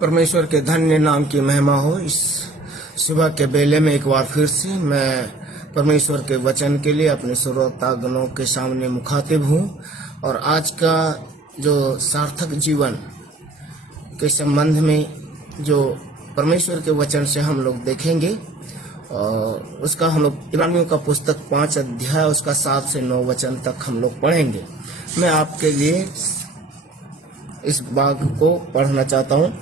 परमेश्वर के धन्य नाम की महिमा हो। इस सुबह के बेले में एक बार फिर से मैं परमेश्वर के वचन के लिए अपने श्रोतागणों के सामने मुखातिब हूँ और आज का जो सार्थक जीवन के संबंध में जो परमेश्वर के वचन से हम लोग देखेंगे और उसका हम लोग इब्रानियों का पुस्तक 5 अध्याय उसका 7 से 9 वचन तक हम लोग पढ़ेंगे। मैं आपके लिए इस भाग को पढ़ना चाहता हूँ।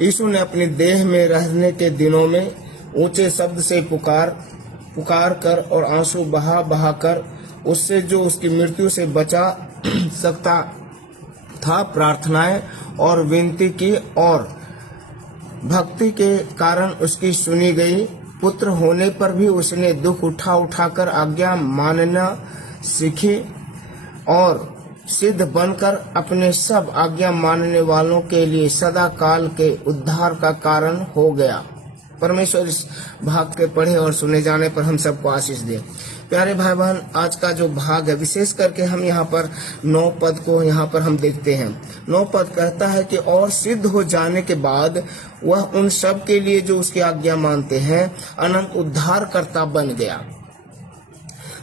यीशु ने अपनी देह में रहने के दिनों में ऊंचे शब्द से पुकार कर और आंसू बहा कर उससे जो उसकी मृत्यु से बचा सकता था प्रार्थनाएं और विनती की और भक्ति के कारण उसकी सुनी गई। पुत्र होने पर भी उसने दुख उठाकर आज्ञा मानना सीखी और सिद्ध बनकर अपने सब आज्ञा मानने वालों के लिए सदा काल के उद्धार का कारण हो गया। परमेश्वर इस भाग के पढ़े और सुने जाने पर हम सबको आशीष दे। प्यारे भाई बहन, आज का जो भाग है विशेष करके हम यहाँ पर 9 पद को यहाँ पर हम देखते हैं। 9 पद कहता है कि और सिद्ध हो जाने के बाद वह उन सब के लिए जो उसकी आज्ञा मानते हैं अनंत उद्धारकर्ता बन गया।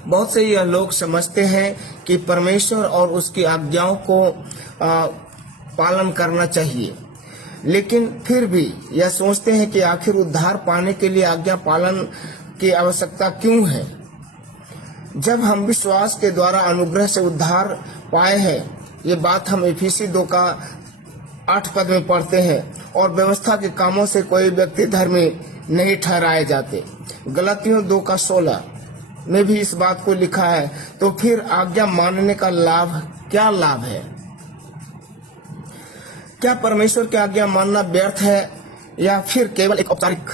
बहुत से यह लोग समझते हैं कि परमेश्वर और उसकी आज्ञाओं को पालन करना चाहिए, लेकिन फिर भी यह सोचते हैं कि आखिर उद्धार पाने के लिए आज्ञा पालन की आवश्यकता क्यों है, जब हम विश्वास के द्वारा अनुग्रह से उद्धार पाए हैं। ये बात हम इफिसी 2 का 8 पद में पढ़ते हैं। और व्यवस्था के कामों से कोई व्यक्ति धर्मी नहीं ठहराए जाते। गलातियों 2 का 16 में भी इस बात को लिखा है। तो फिर आज्ञा मानने का क्या लाभ है? क्या परमेश्वर की आज्ञा मानना व्यर्थ है या फिर केवल एक औपचारिक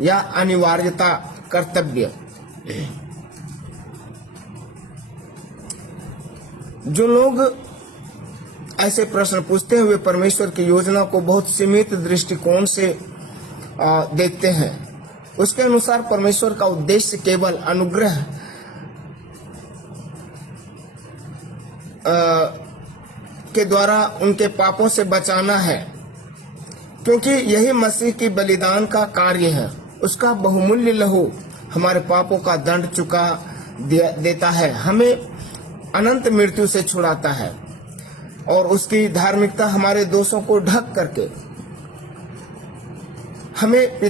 या अनिवार्यता कर्तव्य? जो लोग ऐसे प्रश्न पूछते हुए परमेश्वर की योजना को बहुत सीमित दृष्टिकोण से देखते हैं, उसके अनुसार परमेश्वर का उद्देश्य केवल अनुग्रह के द्वारा उनके पापों से बचाना है, क्योंकि यही मसीह की बलिदान का कार्य है। उसका बहुमूल्य लहू हमारे पापों का दंड चुका देता है, हमें अनंत मृत्यु से छुड़ाता है और उसकी धार्मिकता हमारे दोषों को ढक करके हमें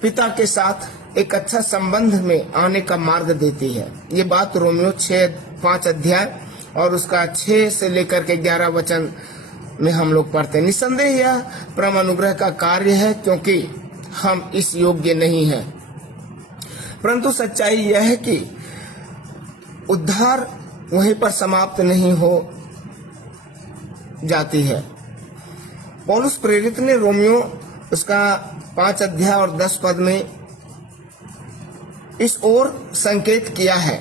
पिता के साथ एक अच्छा संबंध में आने का मार्ग देती है। ये बात रोमियो 5 अध्याय और उसका 6 से लेकर के 11 वचन में हम लोग पढ़ते हैं। निसंदेह यह परम अनुग्रह का कार्य है, क्योंकि हम इस योग्य नहीं हैं, परंतु सच्चाई यह है कि उद्धार वहीं पर समाप्त नहीं हो जाती है। पौलुस प्रेरित ने रोमियो उसका 5 अध्याय और 10 पद में इस ओर संकेत किया है।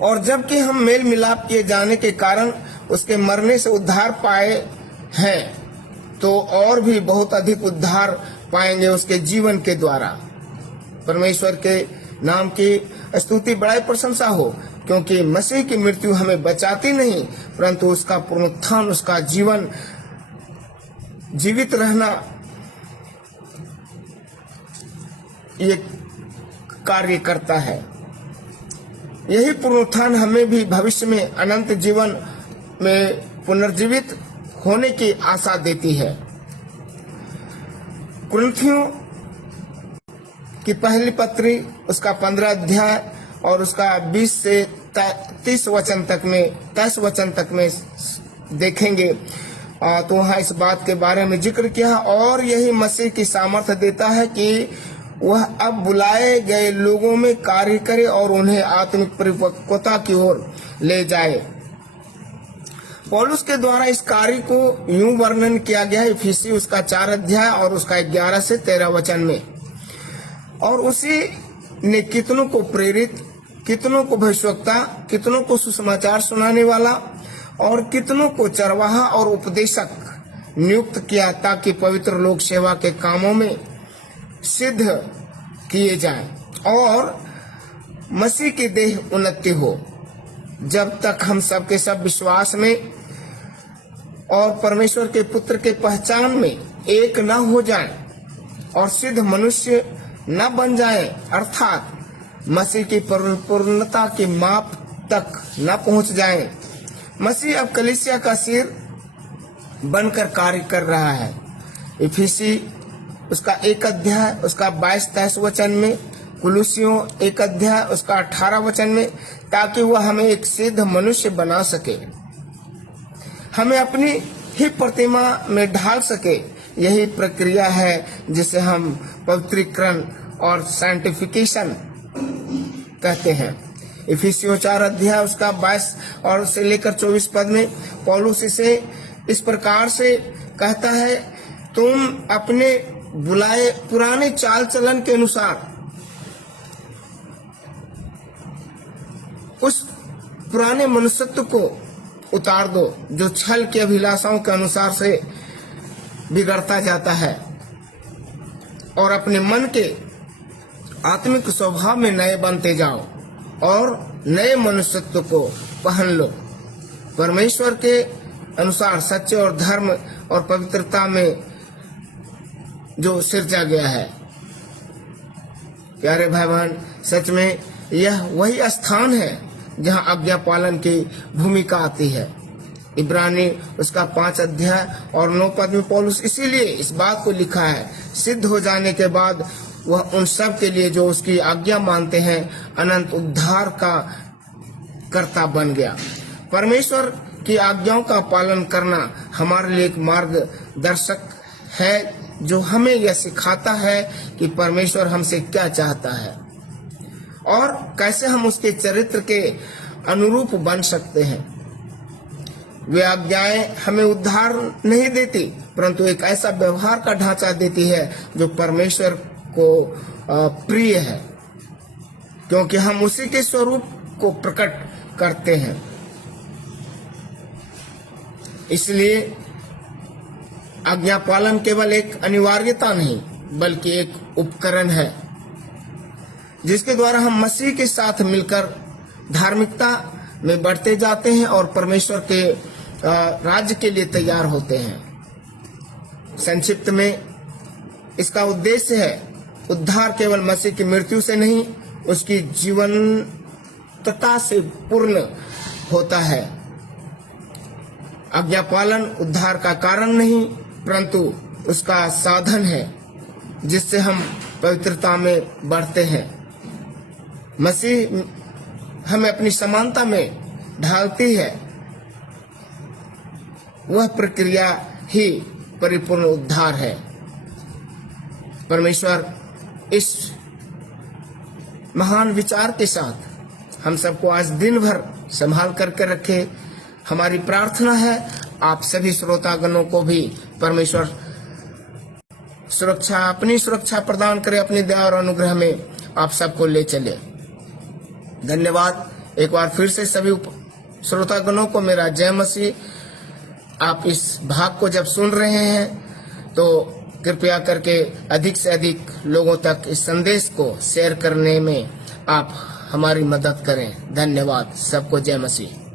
और जबकि हम मेल मिलाप किए जाने के कारण उसके मरने से उद्धार पाए हैं, तो और भी बहुत अधिक उद्धार पाएंगे उसके जीवन के द्वारा। परमेश्वर के नाम की स्तुति बड़ाई प्रशंसा हो, क्योंकि मसीह की मृत्यु हमें बचाती नहीं, परंतु उसका पुनरुत्थान, उसका जीवन, जीवित रहना, ये कार्य करता है। यही पुनरुत्थान हमें भी भविष्य में अनंत जीवन में पुनर्जीवित होने की आशा देती है। कुरिन्थियों की पहली पत्री उसका 15 अध्याय और उसका 20 से 23 वचन तक में देखेंगे तो वहाँ इस बात के बारे में जिक्र किया। और यही मसीह की सामर्थ्य देता है कि वह अब बुलाए गए लोगों में कार्य करे और उन्हें आत्मिक परिपक्वता की ओर ले जाए। पौलुस के द्वारा इस कार्य को यूं वर्णन किया गया है इफिसी उसका 4 अध्याय और उसका 11 से 13 वचन में। और उसी ने कितनों को प्रेरित, कितनों को भविष्यवक्ता, कितनों को सुसमाचार सुनाने वाला और कितनों को चरवाहा और उपदेशक नियुक्त किया, ताकि पवित्र लोग सेवा के कामों में सिद्ध किए जाएं और मसीह की देह उन्नति हो, जब तक हम सबके सब विश्वास में और परमेश्वर के पुत्र के पहचान में एक न हो जाएं और सिद्ध मनुष्य न बन जाएं, अर्थात मसीह की परिपूर्णता के माप तक न पहुंच जाएं। मसीह अब कलीसिया का सिर बनकर कार्य कर रहा है। इफिसी उसका 1 अध्याय उसका 22-23 वचन में, कुलुसियों 1 अध्याय उसका 18 वचन में, ताकि वह हमें एक सिद्ध मनुष्य बना सके, हमें अपनी ही प्रतिमा में ढाल सके। यही प्रक्रिया है जिसे हम पवित्रीकरण और सैंटिफिकेशन कहते हैं। इफिसियों 4 अध्याय उसका 22 और से लेकर 24 पद में पौलुस इसे इस प्रकार से कहता है, तुम अपने बुलाए पुराने चाल चलन के अनुसार उस पुराने मनुष्यत्व को उतार दो जो छल की अभिलाषाओं के अनुसार से बिगड़ता जाता है, और अपने मन के आत्मिक स्वभाव में नए बनते जाओ और नए मनुष्यत्व को पहन लो, परमेश्वर के अनुसार सच्चे और धर्म और पवित्रता में जो सिरजा गया है। प्यारे भाई बहन, सच में यह वही स्थान है जहां आज्ञा पालन की भूमिका आती है। इब्रानी उसका 5 अध्याय और 9 पद में पौलुस इसीलिए इस बात को लिखा है, सिद्ध हो जाने के बाद वह उन सब के लिए जो उसकी आज्ञा मानते हैं अनंत उद्धार का कर्ता बन गया। परमेश्वर की आज्ञाओं का पालन करना हमारे लिए एक मार्गदर्शक है जो हमें यह सिखाता है कि परमेश्वर हमसे क्या चाहता है और कैसे हम उसके चरित्र के अनुरूप बन सकते हैं। वे आज्ञाएं हमें उद्धार नहीं देती, परंतु एक ऐसा व्यवहार का ढांचा देती है जो परमेश्वर को प्रिय है, क्योंकि हम उसी के स्वरूप को प्रकट करते हैं। इसलिए आज्ञा पालन केवल एक अनिवार्यता नहीं बल्कि एक उपकरण है जिसके द्वारा हम मसीह के साथ मिलकर धार्मिकता में बढ़ते जाते हैं और परमेश्वर के राज्य के लिए तैयार होते हैं। संक्षिप्त में इसका उद्देश्य है उद्धार केवल मसीह की मृत्यु से नहीं, उसकी जीवंतता से पूर्ण होता है। आज्ञा पालन उद्धार का कारण नहीं परंतु उसका साधन है जिससे हम पवित्रता में बढ़ते हैं। मसीह हमें अपनी समानता में ढालती है, वह प्रक्रिया ही परिपूर्ण उद्धार है। परमेश्वर इस महान विचार के साथ हम सबको आज दिन भर संभाल करके रखे। हमारी प्रार्थना है आप सभी श्रोतागणों को भी परमेश्वर अपनी सुरक्षा प्रदान करे, अपनी दया और अनुग्रह में आप सबको ले चले। धन्यवाद। एक बार फिर से सभी श्रोतागणों को मेरा जय मसीह। आप इस भाग को जब सुन रहे हैं तो कृपया करके अधिक से अधिक लोगों तक इस संदेश को शेयर करने में आप हमारी मदद करें। धन्यवाद। सबको जय मसीह।